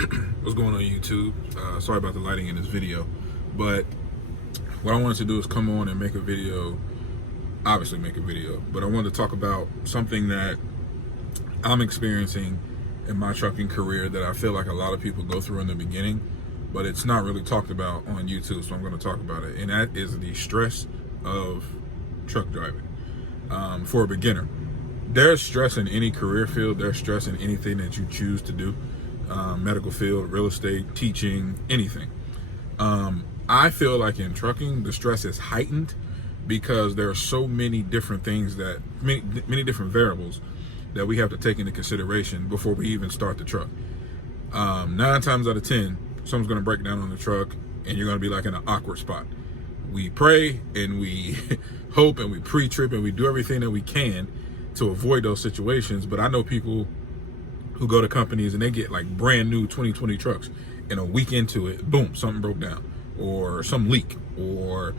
What's going on YouTube? Sorry about the lighting in this video, but what I wanted to do is come on and make a video, obviously make a video, but I wanted to talk about something that I'm experiencing in my trucking career that I feel like a lot of people go through in the beginning, but it's not really talked about on YouTube, so I'm going to talk about it, and that is the stress of truck driving. For a beginner, there's stress in any career field, there's stress in anything that you choose to do. Medical field, real estate, teaching, anything. I feel like in trucking, the stress is heightened because there are so many different things that, many different variables that we have to take into consideration before we even start the truck. 9 times out of 10, something's gonna break down on the truck and you're gonna be like in an awkward spot. We pray and we hope and we pre-trip and we do everything that we can to avoid those situations, but I know people who go to companies and they get like brand new 2020 trucks, and a week into it, boom, something broke down, or some leak, or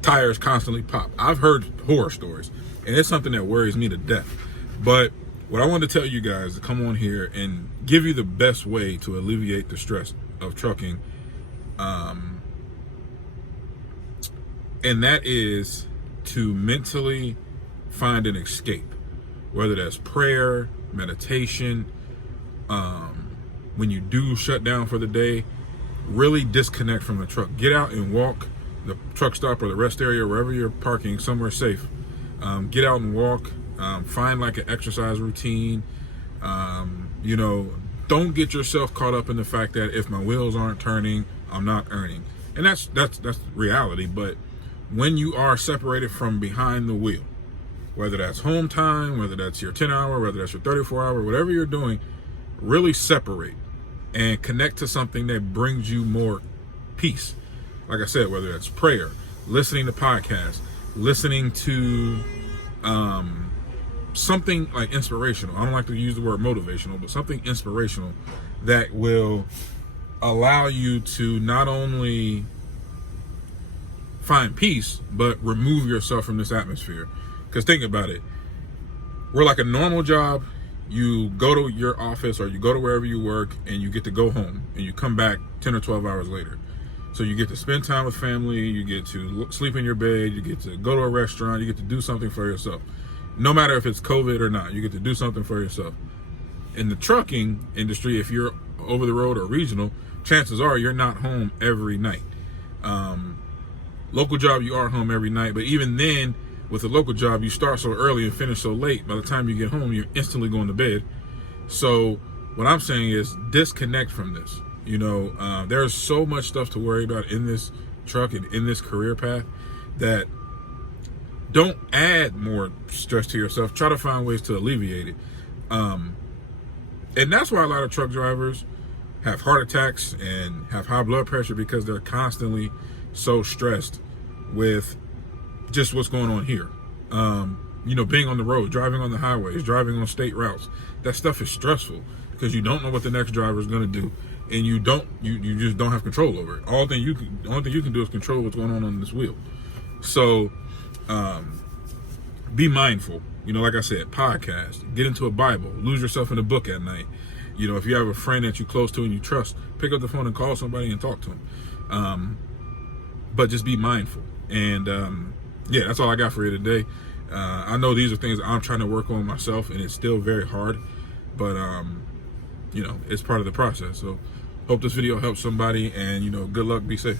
tires constantly pop. I've heard horror stories, and it's something that worries me to death. But what I want to tell you guys is to come on here and give you the best way to alleviate the stress of trucking, and that is to mentally find an escape, whether that's prayer, meditation. When you do shut down for the day, really disconnect from the truck. Get out and walk the truck stop or the rest area, wherever you're parking, somewhere safe. Get out and walk. Find like an exercise routine. Don't get yourself caught up in the fact that if my wheels aren't turning, I'm not earning. And that's reality. But when you are separated from behind the wheel, whether that's home time, whether that's your 10-hour, whether that's your 34-hour, whatever you're doing, really separate and connect to something that brings you more peace. Like I said, whether it's prayer, listening to podcasts, listening to something like inspirational. I don't like to use the word motivational, but something inspirational that will allow you to not only find peace, but remove yourself from this atmosphere. Because think about it. We're like a normal job. You go to your office or you go to wherever you work and you get to go home and you come back 10 or 12 hours later. So you get to spend time with family, you get to sleep in your bed, you get to go to a restaurant, you get to do something for yourself. No matter if it's COVID or not, you get to do something for yourself. In the trucking industry, if you're over the road or regional, chances are you're not home every night. Local job, you are home every night, but even then, with a local job, you start so early and finish so late. By the time you get home, you're instantly going to bed. So what I'm saying is disconnect from this. There's so much stuff to worry about in this truck and in this career path that don't add more stress to yourself. Try to find ways to alleviate it. And that's why a lot of truck drivers have heart attacks and have high blood pressure, because they're constantly so stressed with just what's going on here. Being on the road, driving on the highways, driving on state routes, that stuff is stressful because you don't know what the next driver is going to do, and you just don't have control over it. The only thing you can do is control what's going on this wheel. So be mindful. Like I said, podcast, get into a Bible, lose yourself in a book at night. If you have a friend that you're close to and you trust, pick up the phone and call somebody and talk to them. But just be mindful. And yeah, that's all I got for you today. I know these are things I'm trying to work on myself, and it's still very hard, but it's part of the process. So hope this video helps somebody, and good luck, be safe.